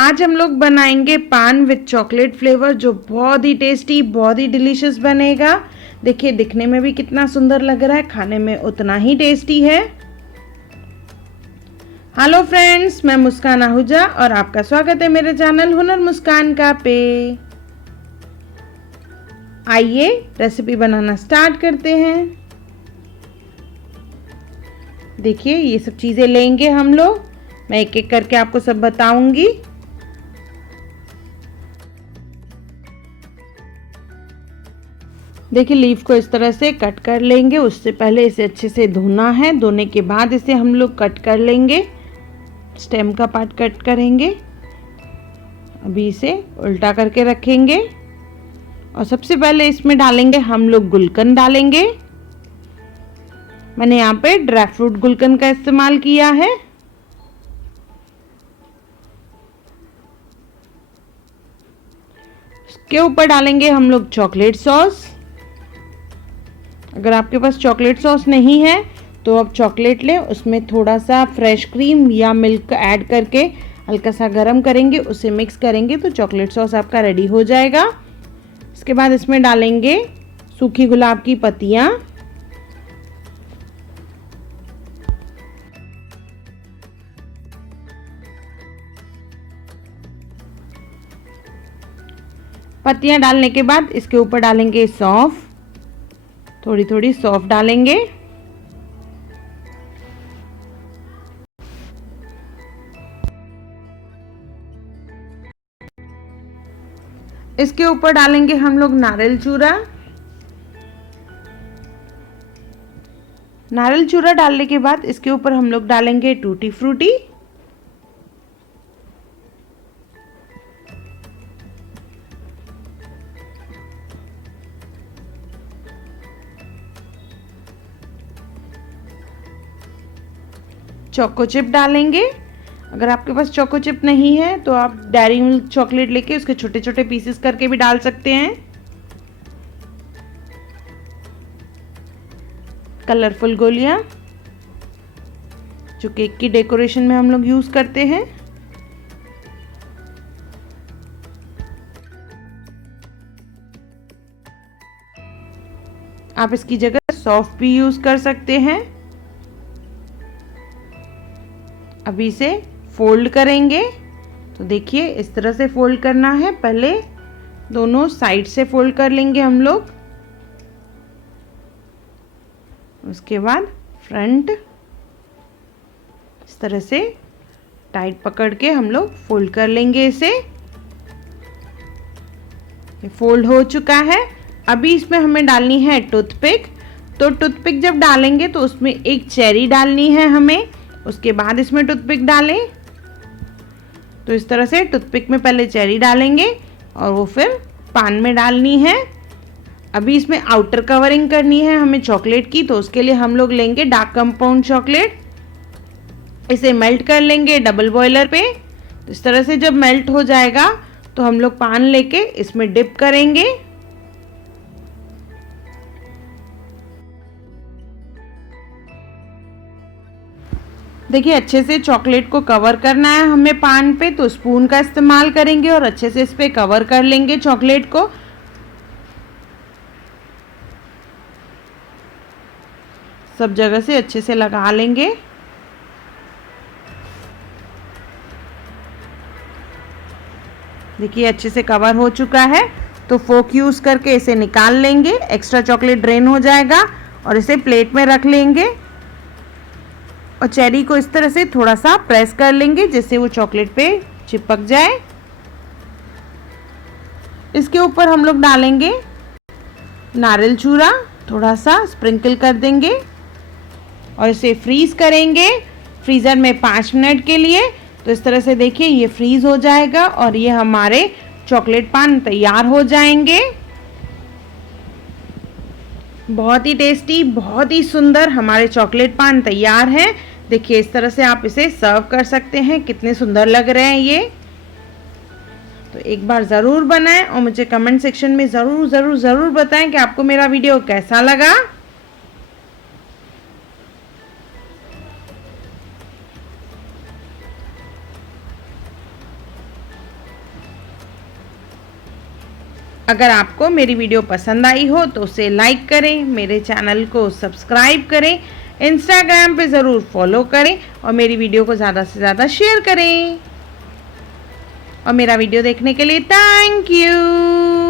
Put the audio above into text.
आज हम लोग बनाएंगे पान विथ चॉकलेट फ्लेवर जो बहुत ही टेस्टी, बहुत ही डिलीशियस बनेगा। देखिए दिखने में भी कितना सुंदर लग रहा है, खाने में उतना ही टेस्टी है। हेलो फ्रेंड्स, मैं मुस्कान आहूजा और आपका स्वागत है मेरे चैनल हुनर मुस्कान का पे। आइए रेसिपी बनाना स्टार्ट करते हैं। देखिए ये सब चीज़ें लेंगे हम लोग, मैं एक एक करके आपको सब बताऊंगी। देखिए लीफ को इस तरह से कट कर लेंगे। उससे पहले इसे अच्छे से धोना है, धोने के बाद इसे हम लोग कट कर लेंगे। स्टेम का पार्ट कट करेंगे। अभी इसे उल्टा करके रखेंगे और सबसे पहले इसमें डालेंगे हम लोग गुलकंद डालेंगे। मैंने यहाँ पे ड्राई फ्रूट गुलकंद का इस्तेमाल किया है। इसके ऊपर डालेंगे हम लोग चॉकलेट सॉस। अगर आपके पास चॉकलेट सॉस नहीं है तो आप चॉकलेट लें, उसमें थोड़ा सा फ्रेश क्रीम या मिल्क ऐड करके हल्का सा गरम करेंगे, उसे मिक्स करेंगे तो चॉकलेट सॉस आपका रेडी हो जाएगा। इसके बाद इसमें डालेंगे सूखी गुलाब की पत्तियाँ, पत्तियाँ डालने के बाद इसके ऊपर डालेंगे सौंफ, थोड़ी थोड़ी सौंफ डालेंगे। इसके ऊपर डालेंगे हम लोग नारियल चूरा। नारियल चूरा डालने के बाद इसके ऊपर हम लोग डालेंगे टूटी फ्रूटी। चोको चिप डालेंगे। अगर आपके पास चोको चिप नहीं है तो आप डेयरी मिल्क चॉकलेट लेके उसके छोटे छोटे पीसेस करके भी डाल सकते हैं। कलरफुल गोलियां जो केक की डेकोरेशन में हम लोग यूज करते हैं। आप इसकी जगह सॉफ्ट भी यूज कर सकते हैं। अभी इसे फोल्ड करेंगे तो देखिए इस तरह से फोल्ड करना है। पहले दोनों साइड से फोल्ड कर लेंगे हम लोग, उसके बाद फ्रंट इस तरह से टाइट पकड़ के हम लोग फोल्ड कर लेंगे इसे। ये फोल्ड हो चुका है। अभी इसमें हमें डालनी है टूथपिक। तो टूथपिक जब डालेंगे तो उसमें एक चेरी डालनी है हमें, उसके बाद इसमें टूथपिक डालें। तो इस तरह से टूथपिक में पहले चेरी डालेंगे और वो फिर पान में डालनी है। अभी इसमें आउटर कवरिंग करनी है हमें चॉकलेट की, तो उसके लिए हम लोग लेंगे डार्क कंपाउंड चॉकलेट। इसे मेल्ट कर लेंगे डबल बॉयलर पे। तो इस तरह से जब मेल्ट हो जाएगा तो हम लोग पान लेके इसमें डिप करेंगे। देखिए अच्छे से चॉकलेट को कवर करना है हमें पान पे, तो स्पून का इस्तेमाल करेंगे और अच्छे से इस पे कवर कर लेंगे चॉकलेट को। सब जगह से अच्छे से लगा लेंगे। देखिए अच्छे से कवर हो चुका है, तो फोक यूज करके इसे निकाल लेंगे। एक्स्ट्रा चॉकलेट ड्रेन हो जाएगा और इसे प्लेट में रख लेंगे और चेरी को इस तरह से थोड़ा सा प्रेस कर लेंगे जिससे वो चॉकलेट पे चिपक जाए। इसके ऊपर हम लोग डालेंगे नारियल चूरा, थोड़ा सा स्प्रिंकल कर देंगे और इसे फ्रीज करेंगे फ्रीज़र में 5 मिनट के लिए। तो इस तरह से देखिए ये फ्रीज हो जाएगा और ये हमारे चॉकलेट पान तैयार हो जाएंगे। बहुत ही टेस्टी, बहुत ही सुंदर हमारे चॉकलेट पान तैयार हैं। देखिए इस तरह से आप इसे सर्व कर सकते हैं। कितने सुंदर लग रहे हैं ये। तो एक बार ज़रूर बनाएं और मुझे कमेंट सेक्शन में ज़रूर ज़रूर ज़रूर बताएं कि आपको मेरा वीडियो कैसा लगा। अगर आपको मेरी वीडियो पसंद आई हो तो उसे लाइक करें, मेरे चैनल को सब्सक्राइब करें, इंस्टाग्राम पे ज़रूर फॉलो करें और मेरी वीडियो को ज़्यादा से ज़्यादा शेयर करें। और मेरा वीडियो देखने के लिए थैंक यू।